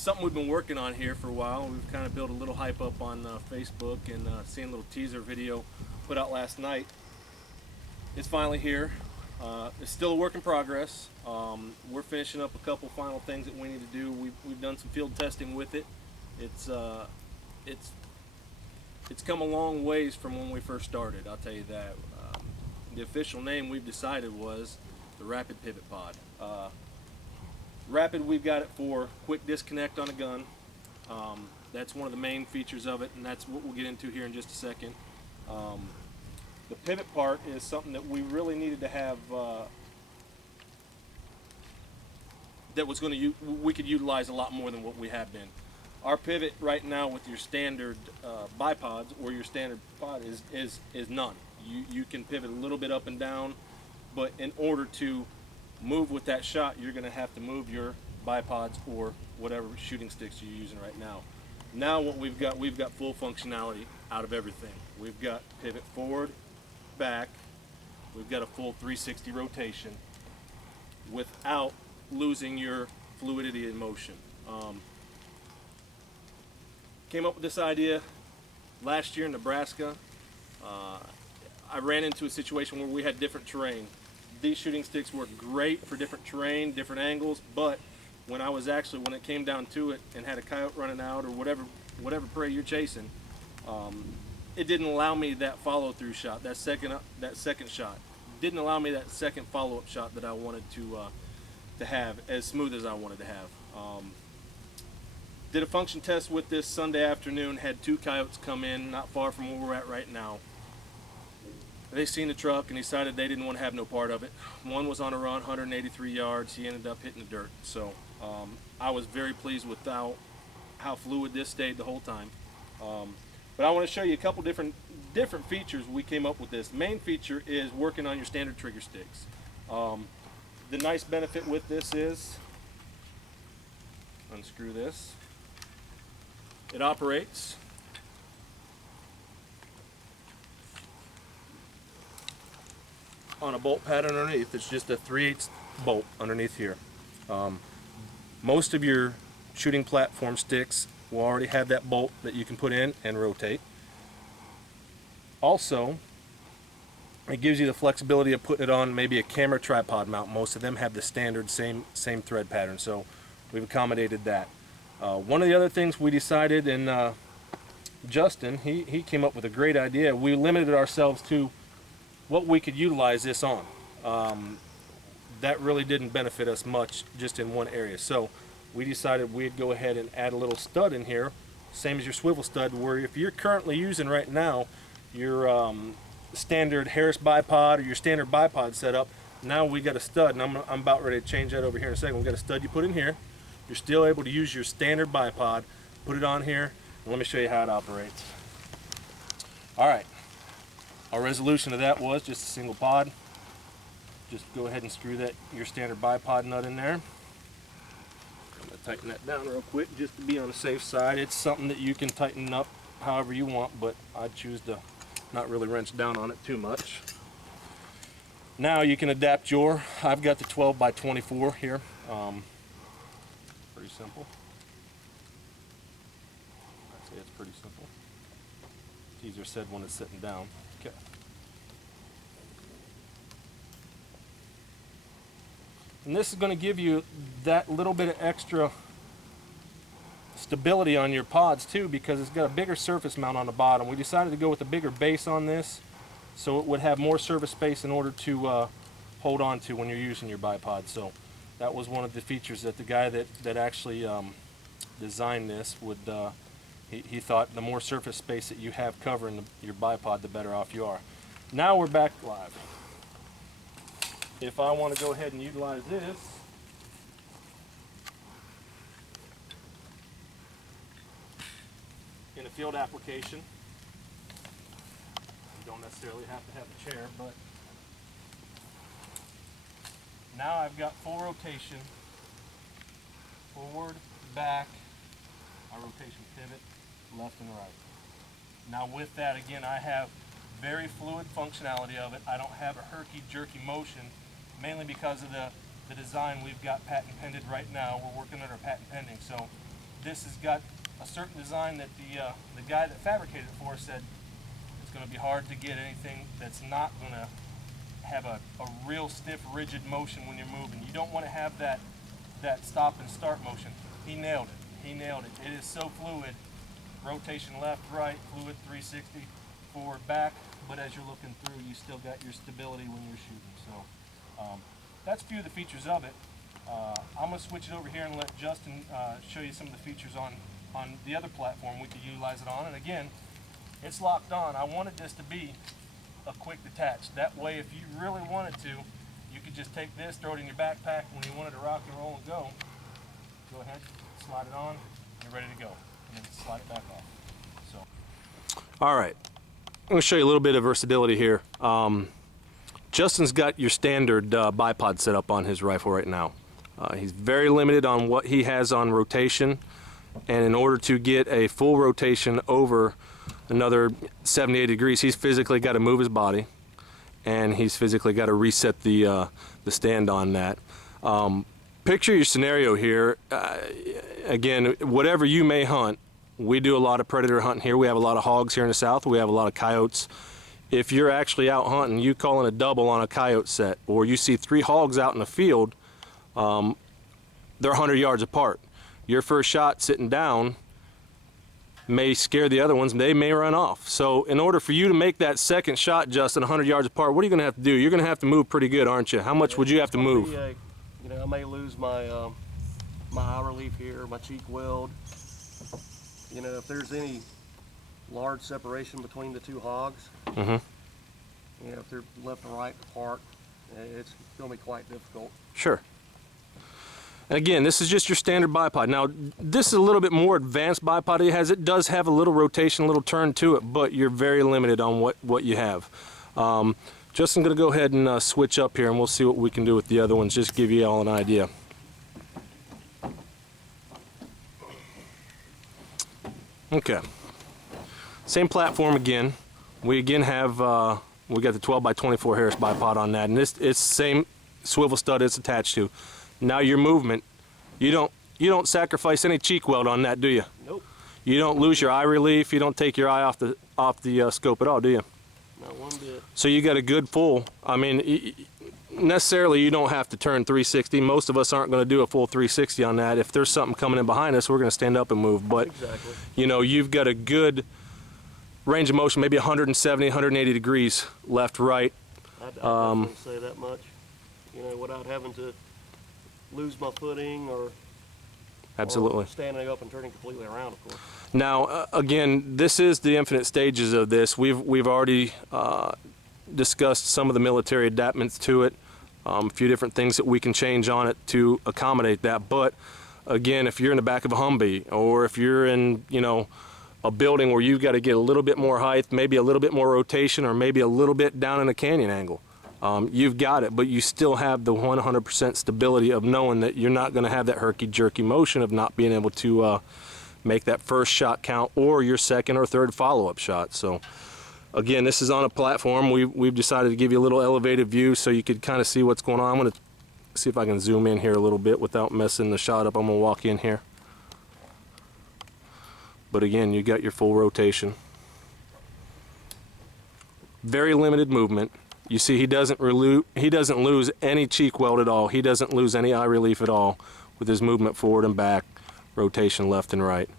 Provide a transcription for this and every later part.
something we've been working on here for a while. We've kind of built a little hype up on Facebook, and seeing a little teaser video put out last night. It's finally here. It's still a work in progress. We're finishing up a couple final things that we need to do. We've done some field testing with it. It's come a long ways from when we first started, I'll tell you that. The official name we've decided was the Rapid Pivot Pod. Rapid, we've got it for quick disconnect on a gun. That's one of the main features of it, and that's what we'll get into here in just a second. The pivot part is something that we really needed to have that was we could utilize a lot more than what we have been. Our pivot right now with your standard bipods or your standard pod is none. You can pivot a little bit up and down, but in order to move with that shot, you're going to have to move your bipods or whatever shooting sticks you're using right now. Now what we've got full functionality out of everything. We've got pivot forward, back, we've got a full 360 rotation without losing your fluidity in motion. Came up with this idea last year in Nebraska. I ran into a situation where we had different terrain. These shooting sticks work great for different terrain, different angles, but when it came down to it and had a coyote running out or whatever prey you're chasing, it didn't allow me that follow-through shot, that second shot. Didn't allow me that second follow-up shot that I wanted to have as smooth as I wanted to have. Did a function test with this Sunday afternoon, had 2 coyotes come in not far from where we're at right now. They seen the truck and decided they didn't want to have no part of it. One was on a run, 183 yards. He ended up hitting the dirt. So I was very pleased with how fluid this stayed the whole time. But I want to show you a couple different features we came up with this. Main feature is working on your standard trigger sticks. The nice benefit with this is, unscrew this, it operates on a bolt pattern underneath. It's just a 3/8 bolt underneath here. Most of your shooting platform sticks will already have that bolt that you can put in and rotate. Also, it gives you the flexibility of putting it on maybe a camera tripod mount. Most of them have the standard same thread pattern, so we've accommodated that. One of the other things we decided, and Justin, he came up with a great idea. We limited ourselves to what we could utilize this on. That really didn't benefit us much just in one area. So we decided we'd go ahead and add a little stud in here, same as your swivel stud, where if you're currently using right now your standard Harris bipod or your standard bipod setup, now we got a stud, and I'm about ready to change that over here in a second. We got a stud you put in here. You're still able to use your standard bipod, put it on here, and let me show you how it operates. All right. Our resolution of that was just a single pod. Just go ahead and screw your standard bipod nut in there. I'm going to tighten that down real quick just to be on the safe side. It's something that you can tighten up however you want, but I choose to not really wrench down on it too much. Now you can adapt I've got the 12 by 24 here. Pretty simple. I'd say it's pretty simple. It's easier said when it's sitting down. Okay. And this is going to give you that little bit of extra stability on your pods too, because it's got a bigger surface mount on the bottom. We decided to go with a bigger base on this so it would have more surface space in order to hold on to when you're using your bipod. So that was one of the features that the guy that actually designed this would he thought the more surface space that you have covering your bipod, the better off you are. Now we're back live. If I want to go ahead and utilize this, in a field application, you don't necessarily have to have a chair, but now I've got full rotation, forward, back, my rotation pivot, left and right. Now with that, again, I have very fluid functionality of it. I don't have a herky jerky motion, mainly because of the design we've got patent pending right now. We're working under patent pending, so this has got a certain design that the guy that fabricated it for us said it's going to be hard to get anything that's not going to have a real stiff, rigid motion when you're moving. You don't want to have that stop and start motion. He nailed it. He nailed it. It is so fluid. Rotation left, right, fluid 360, forward, back. But as you're looking through, you still got your stability when you're shooting. So that's a few of the features of it. I'm going to switch it over here and let Justin show you some of the features on the other platform we could utilize it on. And again, it's locked on. I wanted this to be a quick detach. That way, if you really wanted to, you could just take this, throw it in your backpack. When you wanted to rock and roll and go ahead, slide it on, and you're ready to go. And then slide it back off. So. All right. I'm going to show you a little bit of versatility here. Justin's got your standard bipod set up on his rifle right now. He's very limited on what he has on rotation, and in order to get a full rotation over another 78 degrees, he's physically got to move his body, and he's physically got to reset the stand on that. Picture your scenario here. Again, whatever you may hunt, we do a lot of predator hunting here. We have a lot of hogs here in the south. We have a lot of coyotes. If you're actually out hunting, you calling a double on a coyote set, or you see 3 hogs out in the field, they're 100 yards apart. Your first shot sitting down may scare the other ones, and they may run off. So in order for you to make that second shot, Justin, 100 yards apart, what are you going to have to do? You're going to have to move pretty good, aren't you? How much would you have to move? You know, I may lose my my eye relief here, my cheek weld. You know, if there's any large separation between the 2 hogs, you know, if they're left and right apart, it's going to be quite difficult. Sure. And again, this is just your standard bipod. Now, this is a little bit more advanced bipod it does have a little rotation, a little turn to it, but you're very limited on what you have. Justin's going to go ahead and switch up here, and we'll see what we can do with the other ones, just to give you all an idea. Okay. Same platform again. We again have, we got the 12 by 24 Harris bipod on that, and it's same swivel stud it's attached to. Now your movement, you don't sacrifice any cheek weld on that, do you? Nope. You don't lose your eye relief. You don't take your eye off the scope at all, do you? Not one bit. So you got a good full. I mean, necessarily you don't have to turn 360. Most of us aren't going to do a full 360 on that. If there's something coming in behind us, we're going to stand up and move. But exactly. You know, you've got a good range of motion, maybe 170, 180 degrees left, right. I don't say that much. You know, without having to lose my footing or absolutely standing up and turning completely around, of course. Now, again, this is the infinite stages of this. We've already discussed some of the military adaptations to it, a few different things that we can change on it to accommodate that. But again, if you're in the back of a Humvee, or if you're in, you know, a building where you've got to get a little bit more height, maybe a little bit more rotation, or maybe a little bit down in a canyon angle, you've got it, but you still have the 100% stability of knowing that you're not going to have that herky-jerky motion of not being able to make that first shot count or your second or third follow-up shot. So again, this is on a platform. We've decided to give you a little elevated view so you could kind of see what's going on. I'm going to see if I can zoom in here a little bit without messing the shot up. I'm going to walk in here. But again, you got your full rotation. Very limited movement. You see, he doesn't lose any cheek weld at all. He doesn't lose any eye relief at all with his movement forward and back, rotation left and right.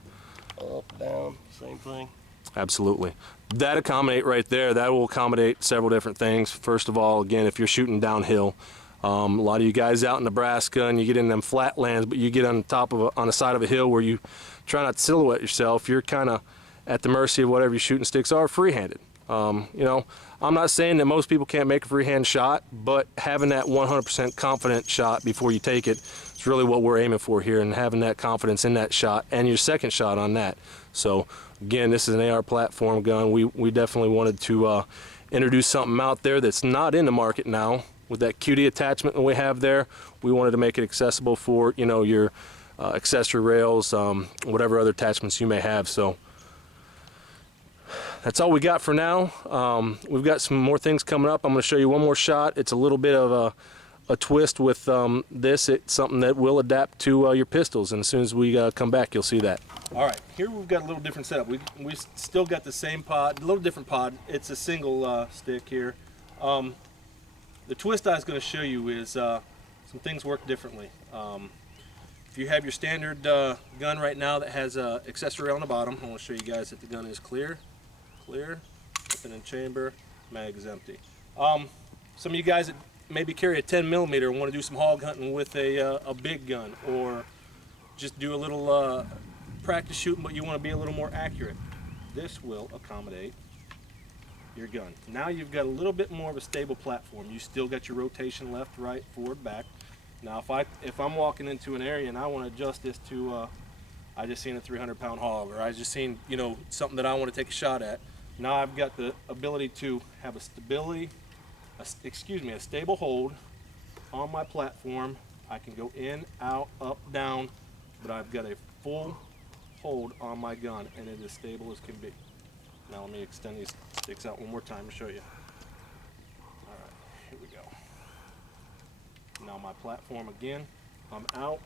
Up, down, same thing. Absolutely. That accommodate right there, that will accommodate several different things. First of all, again, if you're shooting downhill, a lot of you guys out in Nebraska and you get in them flatlands, but you get on the side of a hill where you try not to silhouette yourself, you're kind of at the mercy of whatever your shooting sticks are free-handed. You know, I'm not saying that most people can't make a freehand shot, but having that 100% confident shot before you take it is really what we're aiming for here, and having that confidence in that shot and your second shot on that. So again, this is an AR platform gun. We definitely wanted to introduce something out there that's not in the market now. With that QD attachment that we have there, we wanted to make it accessible for, you know, your accessory rails, whatever other attachments you may have. So that's all we got for now. We've got some more things coming up. I'm going to show you one more shot. It's a little bit of a twist with this. It's something that will adapt to your pistols, and as soon as we come back, you'll see that. All right, here we've got a little different setup. We still got the same pod, a little different pod. It's a single stick here. The twist I was going to show you is some things work differently. If you have your standard gun right now that has an accessory on the bottom, I want to show you guys that the gun is clear, open in chamber, mag is empty. Some of you guys that maybe carry a 10mm and want to do some hog hunting with a big gun, or just do a little practice shooting, but you want to be a little more accurate, this will accommodate your gun. Now you've got a little bit more of a stable platform. You still got your rotation left, right, forward, back. Now if I'm walking into an area and I want to adjust this to I just seen a 300-pound hog, or I just seen, you know, something that I want to take a shot at, now I've got the ability to have a stable hold on my platform. I can go in, out, up, down, but I've got a full hold on my gun, and it is as stable as can be. Now let me extend these sticks out one more time to show you. All right, here we go. Now my platform again, I'm out.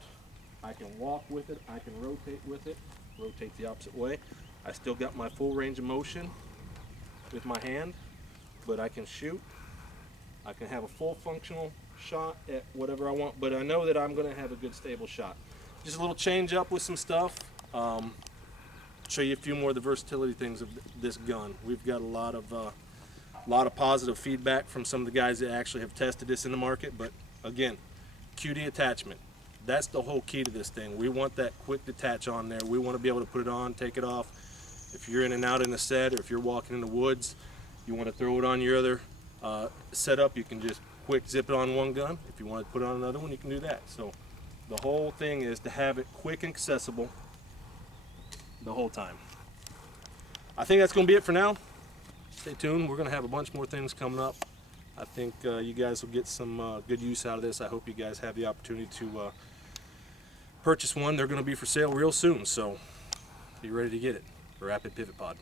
I can walk with it, I can rotate with it, rotate the opposite way. I still got my full range of motion with my hand, but I can shoot. I can have a full functional shot at whatever I want, but I know that I'm going to have a good stable shot. Just a little change up with some stuff. Show you a few more of the versatility things of this gun. We've got a lot of positive feedback from some of the guys that actually have tested this in the market, but again, QD attachment. That's the whole key to this thing. We want that quick detach on there. We want to be able to put it on, take it off. If you're in and out in a set, or if you're walking in the woods, you want to throw it on your other setup, you can just quick zip it on one gun. If you want to put it on another one, you can do that. So the whole thing is to have it quick and accessible the whole time. I think that's going to be it for now. Stay tuned. We're going to have a bunch more things coming up. I think you guys will get some good use out of this. I hope you guys have the opportunity to purchase one. They're going to be for sale real soon, so be ready to get it. Rapid Pivot Pod.